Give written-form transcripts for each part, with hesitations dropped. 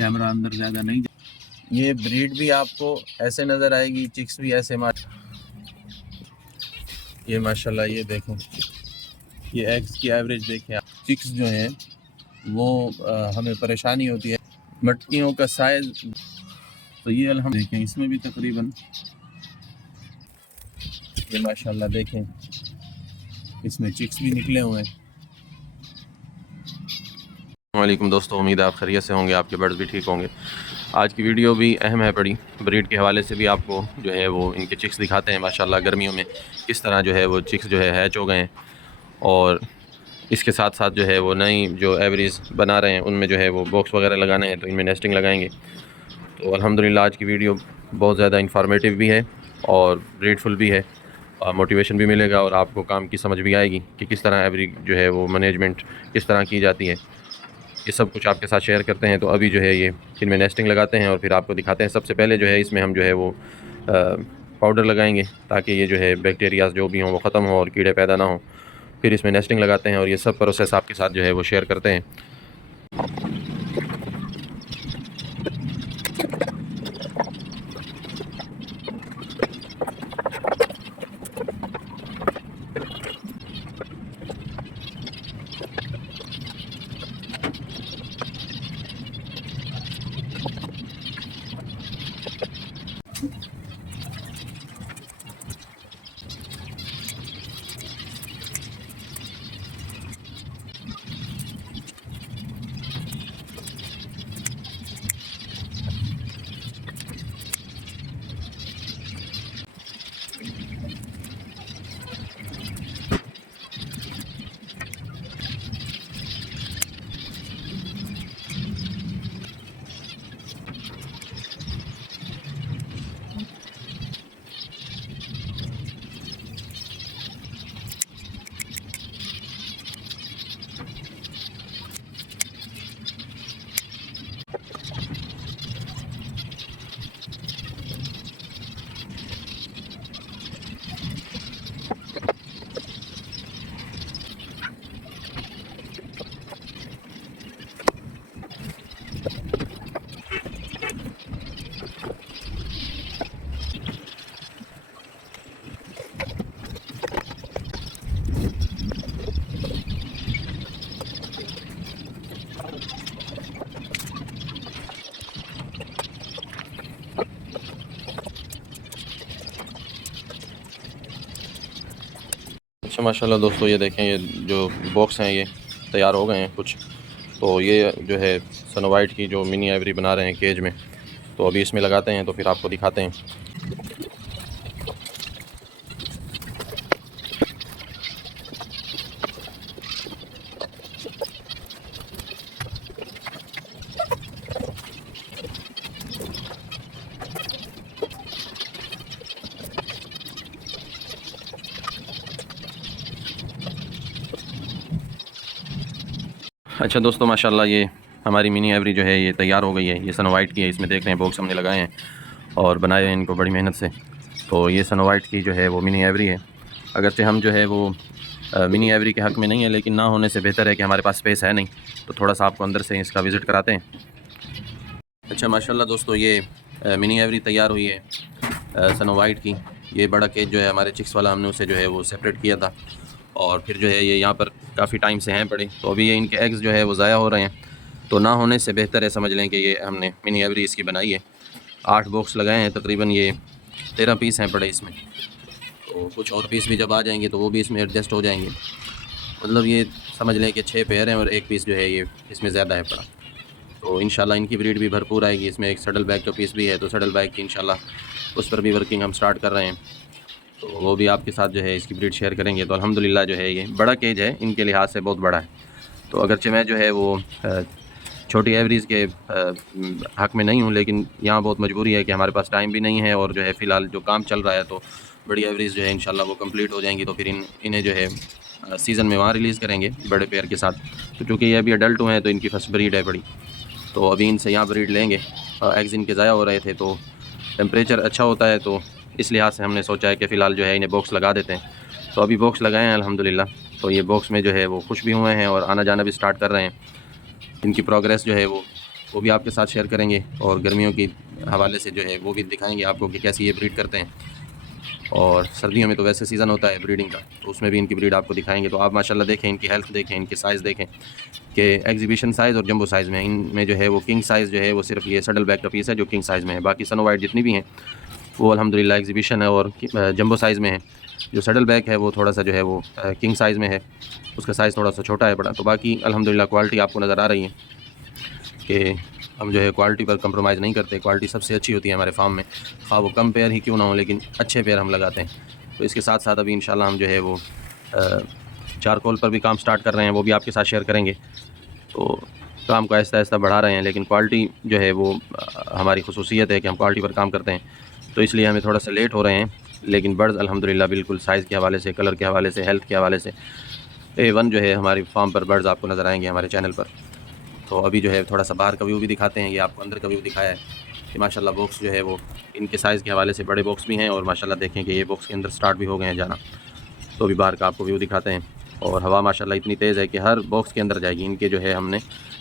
Camera अंदर ज़्यादा नहीं। ये ब्रीड भी आपको ऐसे नज़र आएगी, चिक्स भी ऐसे ये माशाल्लाह ये देखें, ये एग्स की एवरेज देखें आप। चिक्स जो हैं वो हमें परेशानी होती है, मटकियों का साइज़ तो ये देखें इसमें भी तकरीबन ये माशाल्लाह देखें इसमें चिक्स भी निकले हुए हैं। वालेकुम दोस्तों, उम्मीद है आप खैरियत से होंगे, आपके बर्ड्स भी ठीक होंगे। आज की वीडियो भी अहम है बड़ी, ब्रीड के हवाले से भी आपको जो है वो इनके चिक्स दिखाते हैं। माशाल्लाह गर्मियों में किस तरह जो है वो चिक्स जो है हैच हो गए हैं, और इसके साथ साथ जो है वो नई जो एवरेज बना रहे हैं उनमें जो है वो बॉक्स वगैरह लगाने हैं, तो इनमें नेस्टिंग लगाएंगे। तो अल्हम्दुलिल्लाह आज की वीडियो बहुत ज़्यादा इंफॉर्मेटिव भी है और ब्रीडफुल भी है, मोटिवेशन भी मिलेगा और आपको काम की समझ भी आएगी कि किस तरह एवरी जो है वो मैनेजमेंट किस तरह की जाती है। ये सब कुछ आपके साथ शेयर करते हैं। तो अभी जो है ये इनमें नेस्टिंग लगाते हैं और फिर आपको दिखाते हैं। सबसे पहले जो है इसमें हम जो है वो पाउडर लगाएंगे ताकि ये जो है बैक्टीरियाज जो भी हों वो ख़त्म हो और कीड़े पैदा ना हो। फिर इसमें नेस्टिंग लगाते हैं और ये सब प्रोसेस आपके साथ जो है वो शेयर करते हैं। अच्छा माशाल्लाह दोस्तों, ये देखें ये जो बॉक्स हैं ये तैयार हो गए हैं कुछ। तो ये जो है स्नो वाइट की जो मिनी एवरी बना रहे हैं केज में, तो अभी इसमें लगाते हैं तो फिर आपको दिखाते हैं। अच्छा दोस्तों माशाल्लाह ये हमारी मिनी एवरी जो है ये तैयार हो गई है। ये स्नो वाइट की है, इसमें देख रहे हैं बॉक्स हमने लगाए हैं और बनाए हैं इनको बड़ी मेहनत से। तो ये स्नो वाइट की जो है वो मिनी एवरी है। अगरचे हम जो है वो मिनी एवरी के हक़ में नहीं है, लेकिन ना होने से बेहतर है कि हमारे पास स्पेस है नहीं, तो थोड़ा सा आपको अंदर से इसका विज़िट कराते हैं। अच्छा माशाल्लाह दोस्तों, ये मिनी एवरी तैयार हुई है स्नो वाइट की। ये बड़ा केज जो है हमारे चिक्स वाला, हमने उसे जो है वो सेपरेट किया था और फिर जो है ये यहाँ पर काफ़ी टाइम से हैं पड़े। तो अभी ये इनके एग्स जो है वो ज़ाया हो रहे हैं, तो ना होने से बेहतर है, समझ लें कि ये हमने मिनी एवरी इसकी बनाई है। 8 बॉक्स लगाए हैं, तकरीबन ये 13 पीस हैं पड़े इसमें। तो कुछ और पीस भी जब आ जाएंगे तो वो भी इसमें एडजस्ट हो जाएंगे। मतलब ये समझ लें कि 6 पेयर हैं और 1 पीस जो है ये इसमें ज़्यादा है पड़ा। तो इंशाल्लाह इनकी ब्रीड भी भरपूर आएगी। इसमें एक सडल बैग का पीस भी है, तो सडल बैग की इंशाल्लाह उस पर भी वर्किंग हम स्टार्ट कर रहे हैं। तो वो भी आपके साथ जो है इसकी ब्रीड शेयर करेंगे। तो अल्हम्दुलिल्लाह जो है ये बड़ा केज है, इनके लिहाज से बहुत बड़ा है। तो अगरचे मैं जो है वो छोटी एवरेज के हक़ में नहीं हूँ, लेकिन यहाँ बहुत मजबूरी है कि हमारे पास टाइम भी नहीं है और जो है फ़िलहाल जो काम चल रहा है, तो बड़ी एवरेज जो है इंशाल्लाह वो कंप्लीट हो जाएंगी। तो फिर इन्हें जो है सीज़न में वहाँ रिलीज़ करेंगे बड़े पेयर के साथ। तो चूँकि ये अभी अडल्ट हुए हैं तो इनकी फर्स्ट ब्रीड है बड़ी, तो अभी इनसे यहाँ ब्रीड लेंगे। एग्स इनके ज़ाया हो रहे थे, तो टेम्परेचर अच्छा होता है, तो इस लिहाज से हमने सोचा है कि फ़िलहाल जो है इन्हें बॉक्स लगा देते हैं। तो अभी बॉक्स लगाए हैं अल्हम्दुलिल्लाह। तो ये बॉक्स में जो है वो खुश भी हुए हैं और आना जाना भी स्टार्ट कर रहे हैं। इनकी प्रोग्रेस जो है वो वो भी आपके साथ शेयर करेंगे, और गर्मियों की हवाले से जो है वो भी दिखाएंगे आपको कि कैसे ये ब्रीड करते हैं। और सर्दियों में तो वैसे सीज़न होता है ब्रीडिंग का, तो उसमें भी इनकी ब्रीड आपको दिखाएंगे। तो आप माशाल्लाह देखें, इनकी हेल्थ देखें, इनके साइज़ देखें कि एग्जीबिशन साइज़ और जंबो साइज़ में, इनमें जो है वो किंग साइज़ जो है वो सिर्फ ये सडल बैक का पीस है जो किंग साइज़ में है। बाकी स्नो वाइट जितनी भी हैं वो अल्हम्दुलिल्लाह एग्जीबिशन है और जंबो साइज़ में है। जो सडल बैक है वो थोड़ा सा जो है वो किंग साइज़ में है, उसका साइज़ थोड़ा सा छोटा है बड़ा। तो बाकी अल्हम्दुलिल्लाह क्वालिटी आपको नज़र आ रही है कि हम जो है क्वालिटी पर कंप्रोमाइज़ नहीं करते। क्वालिटी सबसे अच्छी होती है हमारे फार्म में, ख़ास वो कम पेयर ही क्यों ना हो, लेकिन अच्छे पेयर हम लगाते हैं। तो इसके साथ साथ अभी इंशाल्लाह हम जो है वो चारकोल पर भी काम स्टार्ट कर रहे हैं, वो भी आपके साथ शेयर करेंगे। तो काम को आहिस्ता आहिस्ता बढ़ा रहे हैं, लेकिन क्वालिटी जो है वो हमारी खुसूसियत है कि हम क्वालिटी पर काम करते हैं, तो इसलिए हमें थोड़ा सा लेट हो रहे हैं। लेकिन बर्ड्स अल्हम्दुलिल्लाह बिल्कुल साइज़ के हवाले से, कलर के हवाले से, हेल्थ के हवाले से A1 जो है हमारी फार्म पर बर्ड्स आपको नज़र आएंगे हमारे चैनल पर। तो अभी जो है थोड़ा सा बाहर का व्यू भी दिखाते हैं, ये आपको अंदर का व्यू दिखाया है कि माशाल्लाह बॉक्स जो है वो इनके साइज़ के हवाले से बड़े बॉक्स भी हैं, और माशाल्लाह देखें कि ये बॉक्स के अंदर स्टार्ट भी हो गए हैं जाना। तो अभी बाहर का आपको व्यू दिखाते हैं, और हवा माशाल्लाह इतनी तेज़ है कि हर बॉक्स के अंदर जाएगी। इनके जो है हमने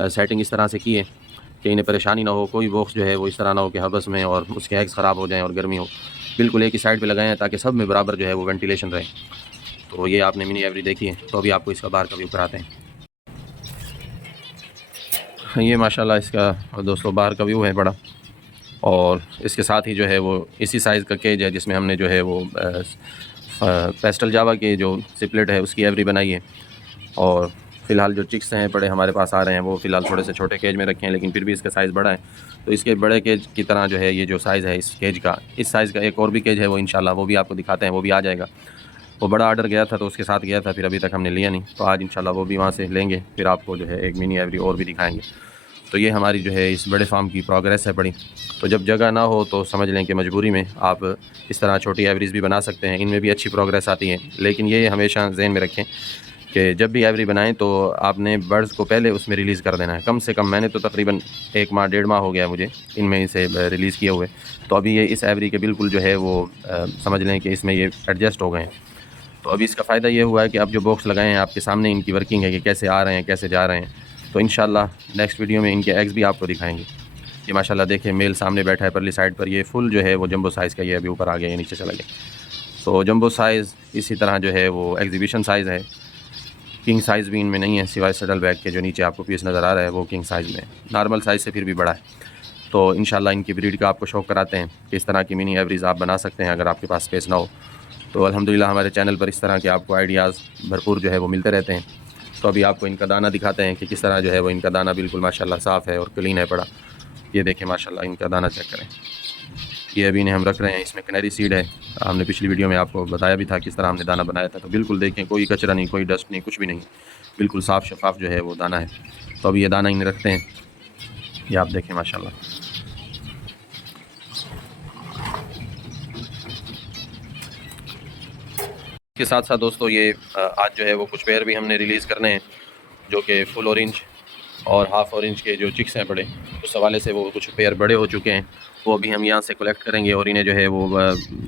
सेटिंग इस तरह से की है कि इन्हें परेशानी ना हो, कोई बॉक्स जो है वो इस तरह ना हो कि हबस में और उसके एग्स ख़राब हो जाएँ और गर्मी हो। बिल्कुल एक ही साइड पे लगाए हैं ताकि सब में बराबर जो है वो वेंटिलेशन रहे। तो ये आपने मिनी एवरी देखी है, तो अभी आपको इसका बाहर का व्यू कराते हैं। ये माशाल्लाह इसका दोस्तों बाहर का व्यू है बड़ा, और इसके साथ ही जो है वो इसी साइज़ का केज है जिसमें हमने जो है वो पेस्टल जावा के जो सिपलेट है उसकी एवरी बनाई है। और फ़िलहाल जो चिक्स हैं बड़े हमारे पास आ रहे हैं वो फ़िलहाल थोड़े से छोटे केज में रखे हैं, लेकिन फिर भी इसका साइज़ बड़ा है। तो इसके बड़े केज की तरह जो है ये जो साइज़ है इस केज का, इस साइज़ का एक और भी केज है, वो इंशाल्लाह वो भी आपको दिखाते हैं, वो भी आ जाएगा। वो बड़ा ऑर्डर गया था तो उसके साथ गया था, फिर अभी तक हमने लिया नहीं, तो आज इंशाल्लाह वो भी वहाँ से लेंगे, फिर आपको जो है एक मिनी एवरी और भी दिखाएँगे। तो ये हमारी जो है इस बड़े फार्म की प्रोग्रेस है बड़ी। तो जब जगह ना हो तो समझ लें कि मजबूरी में आप इस तरह छोटी एवरीज भी बना सकते हैं, इनमें भी अच्छी प्रोग्रेस आती है। लेकिन ये हमेशा ज़हन में रखें कि जब भी एवरी बनाएं तो आपने बर्ड्स को पहले उसमें रिलीज़ कर देना है। कम से कम मैंने तो तकरीबन 1 माह 1.5 माह हो गया मुझे इनमें इसे रिलीज़ किए हुए। तो अभी ये इस एवरी के बिल्कुल जो है वो समझ लें कि इसमें ये एडजस्ट हो गए हैं। तो अभी इसका फ़ायदा ये हुआ है कि अब जो बॉक्स लगाए हैं आपके सामने इनकी वर्किंग है कि कैसे आ रहे हैं, कैसे जा रहे हैं। तो इंशाल्लाह नेक्स्ट वीडियो में इनके एग्स भी आपको दिखाएंगे। ये माशाल्लाह देखें मेल सामने बैठा है परली साइड पर, ये फुल जो है वो जंबो साइज़ का, ये अभी ऊपर आ गया, ये नीचे चला गया। तो जंबो साइज़ इसी तरह जो है वो एग्जीबिशन साइज़ है। किंग साइज़ भी इनमें नहीं है, सिवाय सडल बैग के जो नीचे आपको पीस नज़र आ रहा है वो किंग साइज़ में, नॉर्मल साइज़ से फिर भी बड़ा है। तो इंशाल्लाह इनकी ब्रीड का आपको शौक़ कराते हैं कि इस तरह की मिनी एवरीज आप बना सकते हैं अगर आपके पास स्पेस ना हो। तो अल्हम्दुलिल्लाह हमारे चैनल पर इस तरह के आपको आइडियाज़ भरपूर जो है वो मिलते रहते हैं। तो अभी आपको इनका दाना दिखाते हैं कि किस तरह जो है वो इनका दाना बिल्कुल माशाल्लाह साफ़ है और क्लीन है बड़ा। ये देखें माशाल्लाह इनका दाना चेक करें। ये अभी इन्हें हम रख रहे हैं, इसमें कैनरी सीड है। हमने पिछली वीडियो में आपको बताया भी था किस तरह हमने दाना बनाया था। तो बिल्कुल देखें कोई कचरा नहीं, कोई डस्ट नहीं, कुछ भी नहीं, बिल्कुल साफ़ शफाफ जो है वो दाना है। तो अभी ये दाना इन्हें रखते हैं, ये आप देखें माशाल्लाह। के साथ साथ दोस्तों ये आज जो है वो कुछ पेयर भी हमने रिलीज़ करने हैं जो कि फुल ऑरेंज और हाफ़ ऑरेंज के जो चिक्स हैं बड़े, उस हवाले से वो कुछ पेयर बड़े हो चुके हैं, वो अभी हम यहाँ से कलेक्ट करेंगे और इन्हें जो है वो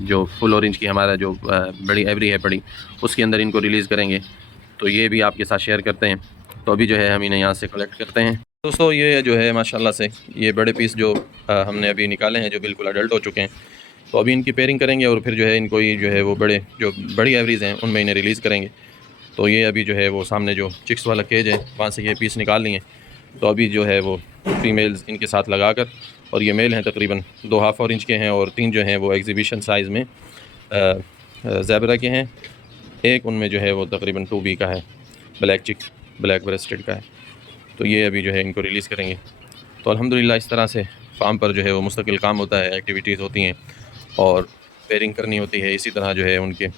जो फुल ऑरेंज की हमारा जो बड़ी एवरी है बड़ी, उसके अंदर इनको रिलीज़ करेंगे। तो ये भी आपके साथ शेयर करते हैं। तो अभी जो है हम इन्हें यहाँ से कलेक्ट करते हैं। दोस्तों ये जो है माशाल्लाह से ये बड़े पीस जो हमने अभी निकाले हैं जो बिल्कुल अडल्ट हो चुके हैं, तो अभी इनकी पेयरिंग करेंगे और फिर जो है इनको ये जो है वो बड़ी एवरीज हैं उनमें इन्हें रिलीज़ करेंगे। तो ये अभी जो है वो सामने जो चिक्स वाला केज है वहाँ से ये पीस निकाल लिए। तो अभी जो है वो फीमेल्स इनके साथ लगाकर, और ये मेल हैं तकरीबन 2 हाफ़ ऑरेंज के हैं और 3 जो हैं वो एग्जीबिशन साइज़ में ज़ेबरा के हैं। एक उनमें जो है वो तकरीबन 2B का है, ब्लैक चिक, ब्लैक ब्रेस्टेड का है। तो ये अभी जो है इनको रिलीज़ करेंगे। तो अल्हम्दुलिल्लाह इस तरह से फार्म पर जो है वो मुस्तकिल काम होता है, एक्टिविटीज़ होती हैं और पेयरिंग करनी होती है। इसी तरह जो है उनके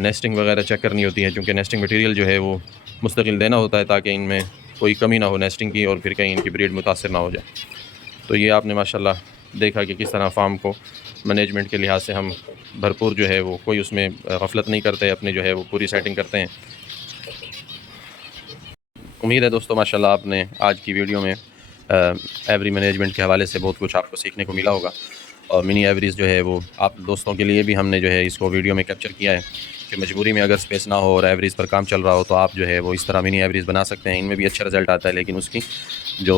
नेस्टिंग वगैरह चेक करनी होती है, क्योंकि नेस्टिंग मटेरियल जो है वो मुस्तकिल देना होता है ताकि इनमें कोई कमी ना हो नेस्टिंग की और फिर कहीं इनकी ब्रीड मुतासर ना हो जाए। तो ये आपने माशाल्लाह देखा कि किस तरह फार्म को मैनेजमेंट के लिहाज से हम भरपूर जो है वो कोई उसमें गफलत नहीं करते, अपनी जो है वो पूरी सेटिंग करते हैं। उम्मीद है दोस्तों माशाल्लाह आपने आज की वीडियो में एवरी मैनेजमेंट के हवाले से बहुत कुछ आपको सीखने को मिला होगा। और मिनी एवरीज जो है वो आप दोस्तों के लिए भी हमने जो है इसको वीडियो में कैप्चर किया है कि मजबूरी में अगर स्पेस ना हो और एवरेज पर काम चल रहा हो तो आप जो है वो इस तरह मिनी एवरेज बना सकते हैं। इनमें भी अच्छा रिज़ल्ट आता है, लेकिन उसकी जो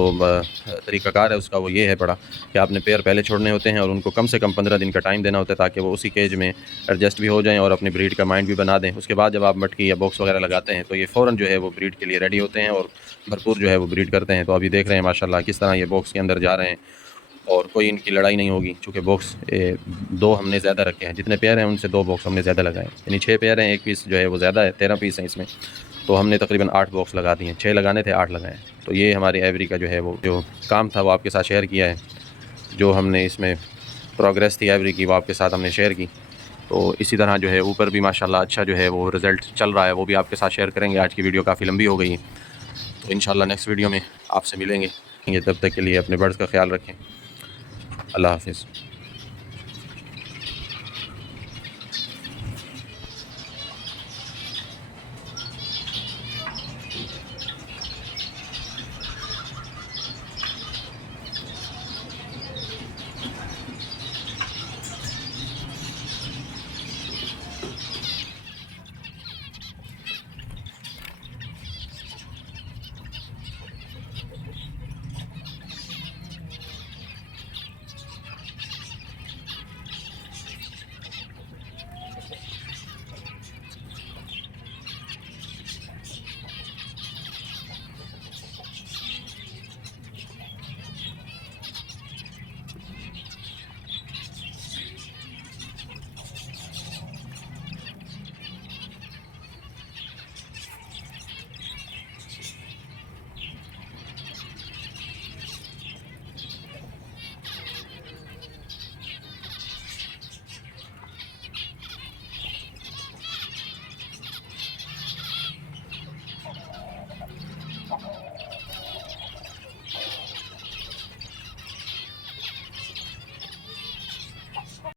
तरीक़ाकार है उसका वो ये है बड़ा कि आपने पेयर पहले छोड़ने होते हैं और उनको कम से कम 15 दिन का टाइम देना होता है ताकि वो उसी केज में एडजस्ट भी हो जाएँ और अपनी ब्रीड का माइंड भी बना दें। उसके बाद जब आप मटकी या बॉक्स वगैरह लगाते हैं तो ये फ़ौरन जो है वो ब्रीड के लिए रेडी होते हैं और भरपूर जो है वो ब्रीड करते हैं। तो अभी देख रहे हैं माशाल्लाह किस तरह ये बॉक्स के अंदर जा रहे हैं और कोई इनकी लड़ाई नहीं होगी, चूँकि बॉक्स 2 हमने ज़्यादा रखे हैं। जितने पेयर हैं उनसे 2 बॉक्स हमने ज़्यादा लगाए, यानी 6 पेयर हैं, 1 पीस जो है वो ज़्यादा है, 13 पीस हैं इसमें। तो हमने तकरीबन 8 बॉक्स लगा दिए हैं, 6 लगाने थे 8 लगाए। तो ये हमारे एवरी का जो है वो जो काम था वो आपके साथ शेयर किया है। जो हमने इसमें प्रोग्रेस थी एवरी की वो आपके साथ हमने शेयर की। तो इसी तरह जो है ऊपर भी माशाल्लाह अच्छा जो है वो रिज़ल्ट चल रहा है, वो भी आपके साथ शेयर करेंगे। आज की वीडियो काफ़ी लंबी हो गई है, तो इंशाल्लाह नेक्स्ट वीडियो में आपसे मिलेंगे। तब तक के लिए अपने बर्ड्स का ख्याल रखें। अल्लाह हाफ़िज़।